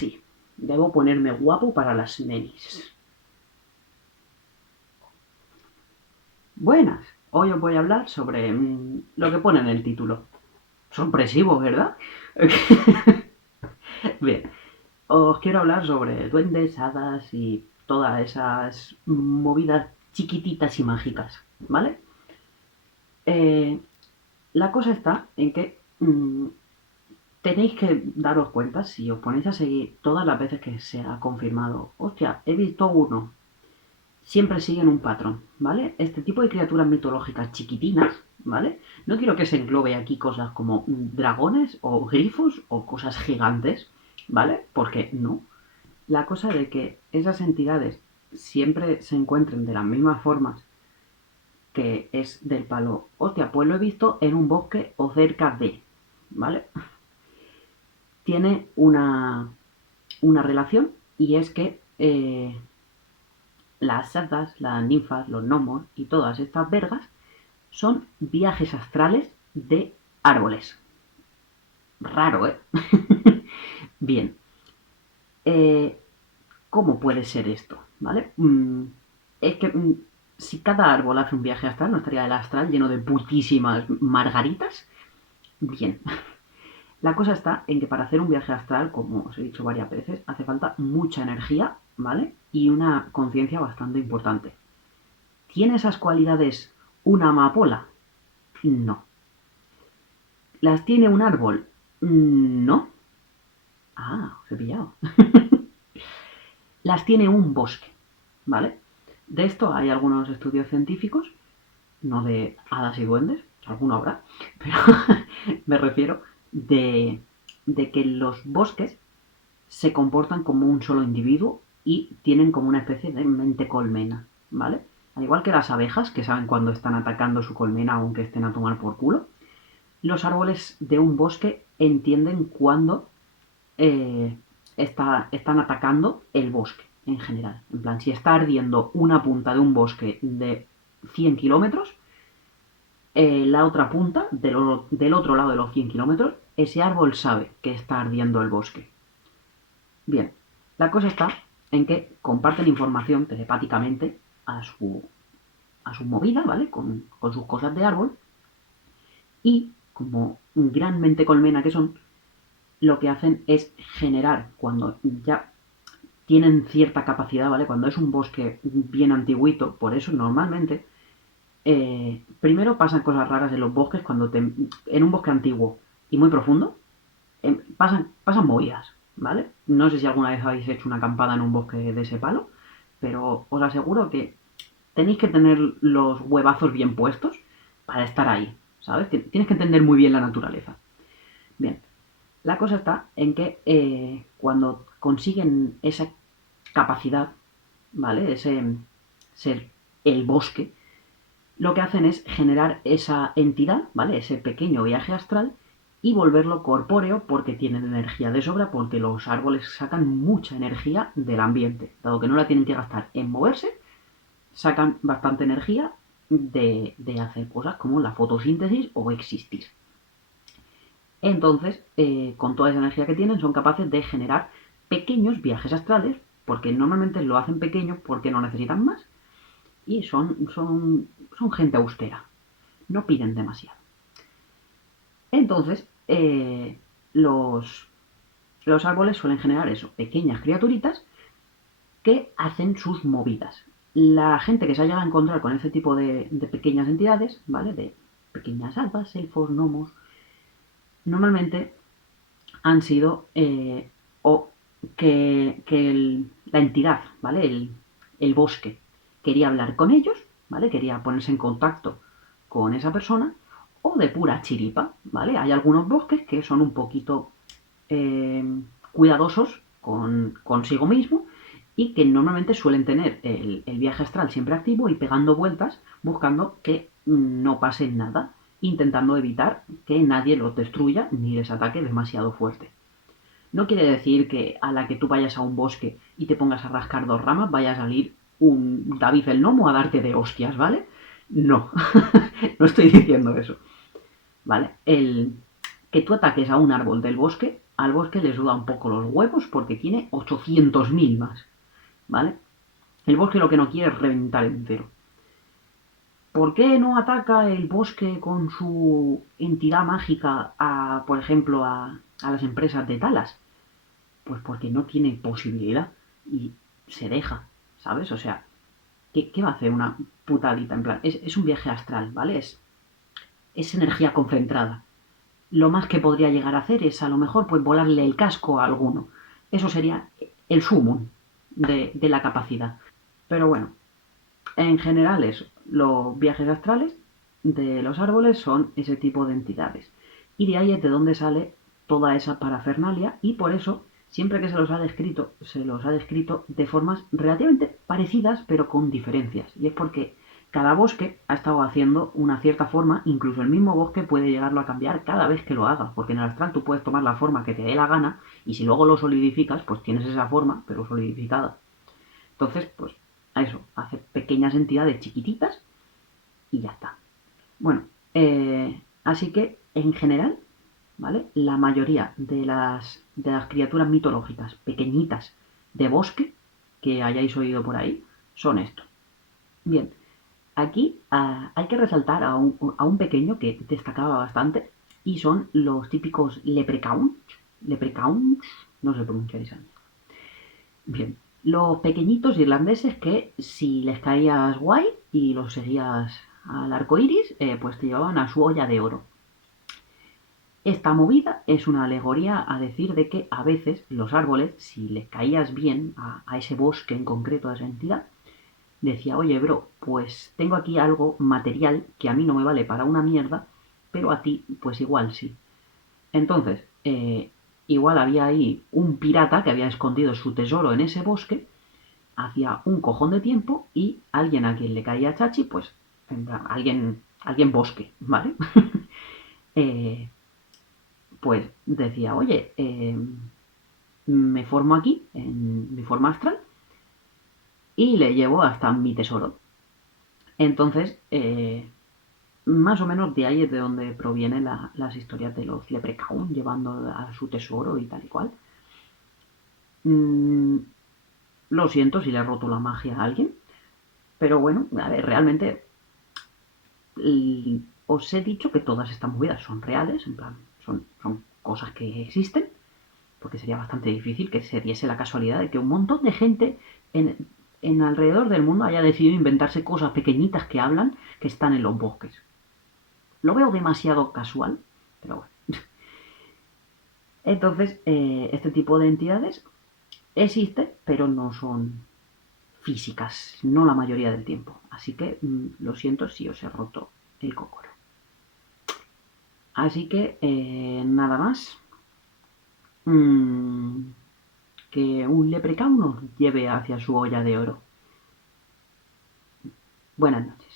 sí, debo ponerme guapo para las nenis. Buenas, hoy os voy a hablar sobre lo que pone en el título. Sorpresivo, ¿verdad? Bien, os quiero hablar sobre duendes, hadas y todas esas movidas chiquititas y mágicas, ¿vale? Eh, la cosa está en que tenéis que daros cuenta, si os ponéis a seguir todas las veces que se ha confirmado, hostia, he visto uno, siempre siguen un patrón, ¿vale? Este tipo de criaturas mitológicas chiquitinas, ¿vale? No quiero que se englobe aquí cosas como dragones o grifos o cosas gigantes, ¿vale? Porque no. La cosa de que esas entidades siempre se encuentren de las mismas formas, que es del palo, hostia, pues lo he visto en un bosque o cerca de, ¿vale? Tiene una relación, y es que las hadas, las ninfas, los gnomos y todas estas vergas son viajes astrales de árboles. Raro, ¿eh? Bien. Eh, ¿Cómo puede ser esto? ¿Vale? Es que si cada árbol hace un viaje astral, ¿no estaría el astral lleno de putísimas margaritas? Bien. La cosa está en que para hacer un viaje astral, como os he dicho varias veces, hace falta mucha energía, ¿vale? Y una conciencia bastante importante. ¿Tiene esas cualidades una amapola? No. ¿Las tiene un árbol? No. Ah, os he pillado. Las tiene un bosque, ¿vale? De esto hay algunos estudios científicos, no de hadas y duendes, alguno habrá, pero me refiero de que los bosques se comportan como un solo individuo y tienen como una especie de mente colmena, ¿vale? Al igual que las abejas, que saben cuando están atacando su colmena aunque estén a tomar por culo, los árboles de un bosque entienden cuando están atacando el bosque en general. En plan, si está ardiendo una punta de un bosque de 100 kilómetros, la otra punta, del otro lado de los 100 kilómetros, ese árbol sabe que está ardiendo el bosque. Bien, la cosa está en que comparten información telepáticamente a su movida, ¿vale? Con sus cosas de árbol. Y, como gran mente colmena que son, lo que hacen es generar, cuando ya tienen cierta capacidad, ¿vale? Cuando es un bosque bien antiguito, por eso normalmente, primero pasan cosas raras en los bosques, en un bosque antiguo y muy profundo, pasan movidas, ¿vale? No sé si alguna vez habéis hecho una acampada en un bosque de ese palo, pero os aseguro que tenéis que tener los huevazos bien puestos para estar ahí, ¿sabes? Tienes que entender muy bien la naturaleza. Bien, la cosa está en que cuando consiguen esa capacidad, ¿vale? Ese ser el bosque, lo que hacen es generar esa entidad, ¿vale? Ese pequeño viaje astral y volverlo corpóreo porque tienen energía de sobra, porque los árboles sacan mucha energía del ambiente. Dado que no la tienen que gastar en moverse, sacan bastante energía de hacer cosas como la fotosíntesis o existir. Entonces, con toda esa energía que tienen, son capaces de generar pequeños viajes astrales, porque normalmente lo hacen pequeño porque no necesitan más, y son gente austera, no piden demasiado. Entonces, los árboles suelen generar eso, pequeñas criaturitas que hacen sus movidas. La gente que se haya a encontrar con ese tipo de pequeñas entidades, ¿vale? De pequeñas hadas, elfos, gnomos, normalmente han sido o que la entidad, ¿vale? El bosque quería hablar con ellos, ¿vale? Quería ponerse en contacto con esa persona, o de pura chiripa, ¿vale? Hay algunos bosques que son un poquito eh, cuidadosos consigo mismo y que normalmente suelen tener el viaje astral siempre activo y pegando vueltas buscando que no pase nada, intentando evitar que nadie los destruya ni les ataque demasiado fuerte. No quiere decir que a la que tú vayas a un bosque y te pongas a rascar dos ramas vaya a salir un David el Gnomo a darte de hostias, ¿vale? No, no estoy diciendo eso, ¿vale? El que tú ataques a un árbol del bosque al bosque le suda un poco los huevos porque tiene 800.000 más, ¿vale? El bosque lo que no quiere es reventar entero. ¿Por qué no ataca el bosque con su entidad mágica a, por ejemplo, a las empresas de talas? Pues porque no tiene posibilidad y se deja, ¿sabes? O sea, ¿qué va a hacer una putadita? En plan, es un viaje astral, ¿vale? Es energía concentrada. Lo más que podría llegar a hacer es a lo mejor pues volarle el casco a alguno. Eso sería el sumum de la capacidad. Pero bueno, en general eso, los viajes astrales de los árboles son ese tipo de entidades. Y de ahí es de donde sale toda esa parafernalia y por eso siempre que se los ha descrito de formas relativamente parecidas pero con diferencias. Y es porque cada bosque ha estado haciendo una cierta forma, incluso el mismo bosque puede llegarlo a cambiar cada vez que lo haga, porque en el astral tú puedes tomar la forma que te dé la gana y si luego lo solidificas, pues tienes esa forma, pero solidificada. Entonces, pues a eso, hace pequeñas entidades chiquititas y ya está. Bueno, así que en general, ¿vale? La mayoría de las criaturas mitológicas pequeñitas de bosque que hayáis oído por ahí son esto. Bien, aquí hay que resaltar a un pequeño que destacaba bastante y son los típicos leprechauns, no sé pronunciar esa. Bien, los pequeñitos irlandeses que si les caías guay y los seguías al arco iris, pues te llevaban a su olla de oro. Esta movida es una alegoría a decir de que a veces los árboles, si les caías bien a ese bosque en concreto, a esa entidad, decía, oye, bro, pues tengo aquí algo material que a mí no me vale para una mierda, pero a ti, pues igual sí. Entonces, igual había ahí un pirata que había escondido su tesoro en ese bosque hacía un cojón de tiempo y alguien a quien le caía chachi, pues alguien bosque, ¿vale? Eh, pues decía, oye, me formo aquí, en mi forma astral, y le llevo hasta mi tesoro. Entonces, más o menos de ahí es de donde provienen las historias de los leprechaun llevando a su tesoro y tal y cual. Mm, lo siento si le he roto la magia a alguien, pero bueno, a ver, realmente os he dicho que todas estas movidas son reales, en plan, son cosas que existen, porque sería bastante difícil que se diese la casualidad de que un montón de gente en alrededor del mundo haya decidido inventarse cosas pequeñitas que hablan que están en los bosques. Lo veo demasiado casual, pero bueno. Entonces, este tipo de entidades existe, pero no son físicas, no la mayoría del tiempo. Así que lo siento si os he roto el cocoro. Así que nada más. Mm, que un leprecaun nos lleve hacia su olla de oro. Buenas noches.